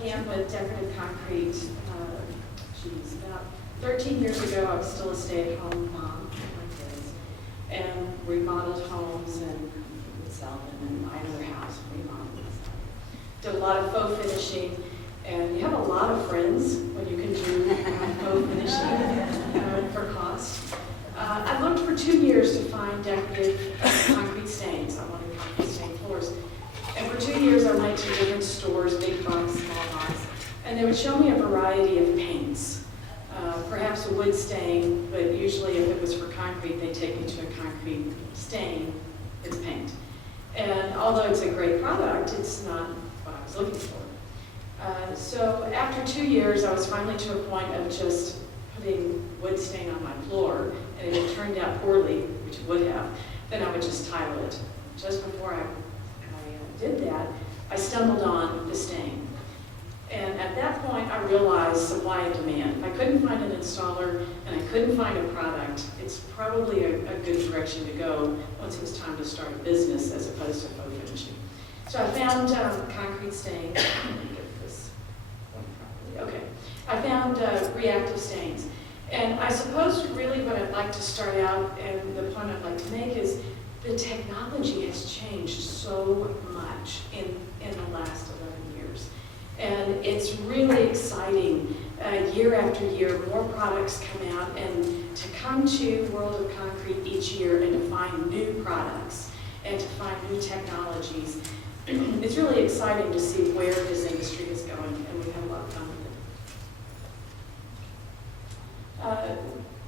began with decorative concrete, about 13 years ago. I was still a stay-at-home mom with my kids, and remodeled homes and would sell them, and buy another house and remodel them. Did a lot of faux finishing, and you have a lot of friends when you can do faux finishing for cost. I looked for 2 years to find decorative concrete stains. I wanted concrete stained floors. And for 2 years I went to different stores, big box, small box, and they would show me a variety of paints. Perhaps a wood stain, but usually if it was for concrete, they'd take me to a concrete stain, it's paint. And although it's a great product, it's not what I was looking for. So after 2 years, I was finally to a point of just putting wood stain on my floor, and if it turned out poorly, which it would have, then I would just tile it. Just before I did that, I stumbled on the stain. And at that point, I realized supply and demand. If I couldn't find an installer and I couldn't find a product, it's probably a good direction to go once it was time to start a business as opposed to faux finishing. So I found concrete stains. Let me get this one properly. Okay. I found reactive stains. And I suppose really what I'd like to start out, and the point I'd like to make is the technology has changed so much in the last 11 years. And it's really exciting. Year after year, more products come out, and to come to World of Concrete each year and to find new products and to find new technologies, it's really exciting to see where this industry is going, and we've had a lot of fun with it.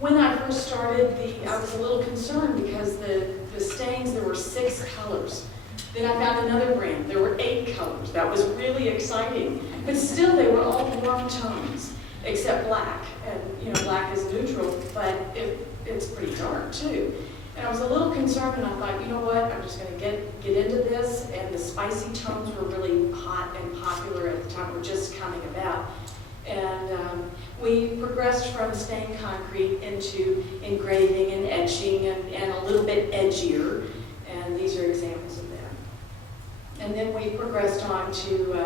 When I first started, I was a little concerned because the stains, there were 6 colors. Then I found another brand. There were 8 colors. That was really exciting. But still, they were all warm tones, except black. And black is neutral, but it's pretty dark too. And I was a little concerned, and I thought, you know what? I'm just going to get into this. And the spicy tones were really hot and popular at the time. Were just coming about. And we progressed from stained concrete into engraving and etching and a little bit edgier. And these are examples of that. And then we progressed on to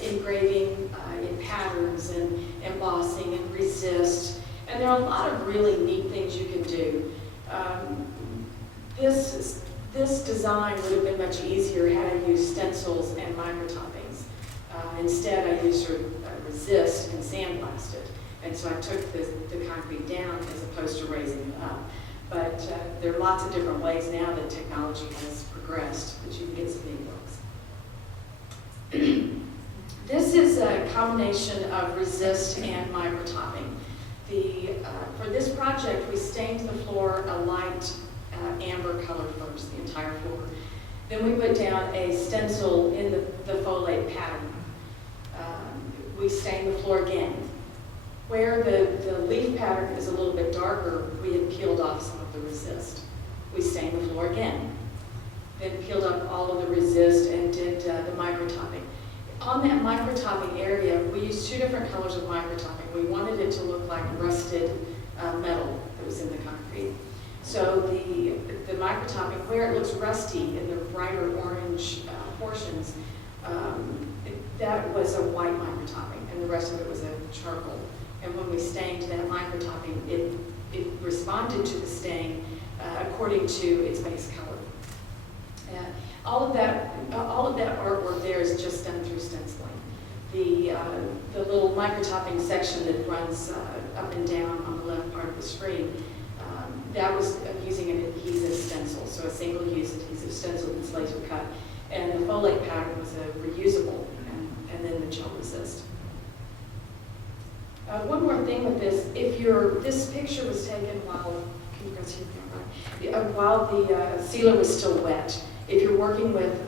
engraving in patterns and embossing and resist. And there are a lot of really neat things you can do. This design would have been much easier had I used stencils and microtoppings. Instead, I used resist and sandblasted. And so I took the concrete down as opposed to raising it up. But there are lots of different ways now that technology has progressed that you can get some neat looks. This is a combination of resist and microtopping. For this project, we stained the floor a light amber color first, the entire floor. Then we put down a stencil in the folate pattern. We stained the floor again. Where the leaf pattern is a little bit darker, we had peeled off some of the resist. We stained the floor again. Then peeled up all of the resist and did the microtopping. On that microtopping area, we used 2 different colors of microtopping. We wanted it to look like rusted metal that was in the concrete. So the microtopping, where it looks rusty in the brighter orange portions, that was a white microtopping, and the rest of it was a charcoal. And when we stained that microtopping, it responded to the stain according to its base color. All of that artwork there is just done through stenciling. The little microtopping section that runs up and down on the left part of the screen, that was using an adhesive stencil, so a single-use adhesive stencil that's laser cut. And the folate pattern was a reusable, and then the gel resist. One more thing with this, this picture was taken while the sealer was still wet. If you're working with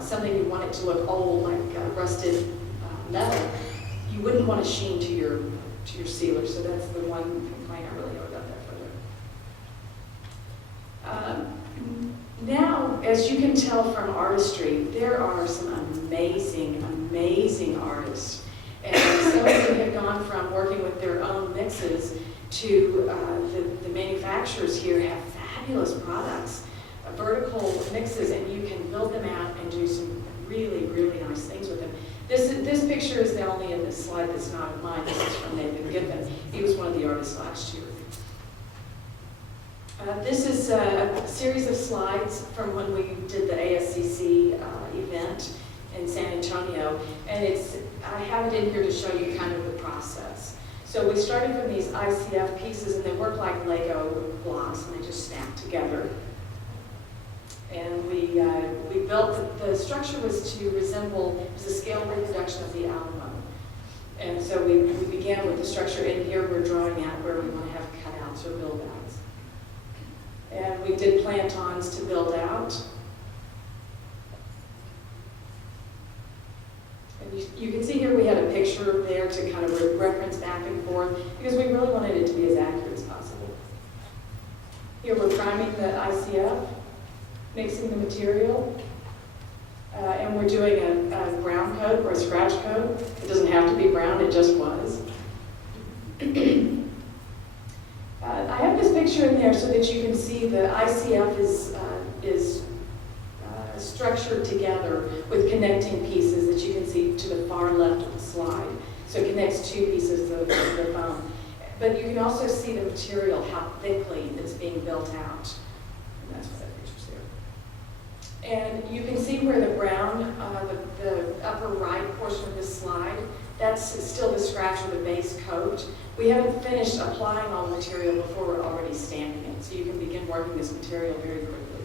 something you want it to look old, like rusted metal, you wouldn't want a sheen to your sealer. So that's the one complaint I really have about that photo. Now, as you can tell from artistry, there are some amazing, amazing artists. And some of them have gone from working with their own mixes to the manufacturers here have fabulous products, vertical mixes, and you can build them out and do some really, really nice things with them. This picture is the only in this slide that's not of mine. This is from Nathan Giffen. He was one of the artists last year. This is a series of slides from when we did the ASCC event in San Antonio, and I have it in here to show you kind of the process. So we started from these ICF pieces, and they work like Lego blocks, and they just snap together. And we built, the structure was to resemble, it was a scale reproduction of the Alamo. And so we began with the structure in here. We're drawing out where we want to have cutouts or build-outs. And we did plant-ons to build out. And you can see here we had a picture there to kind of reference back and forth, because we really wanted it to be as accurate as possible. Here we're priming the ICF, mixing the material, and we're doing a brown coat or a scratch coat. It doesn't have to be brown, it just was. I have this picture in there so that you can see the ICF is structured together with connecting pieces that you can see to the far left of the slide. So it connects two pieces of the foam. But you can also see the material, how thickly it's being built out. And that's what that picture's there. And you can see where the brown, the upper right portion of this slide, that's still the scratch or the base coat. We haven't finished applying all the material before we're already stamping it. So you can begin working this material very quickly.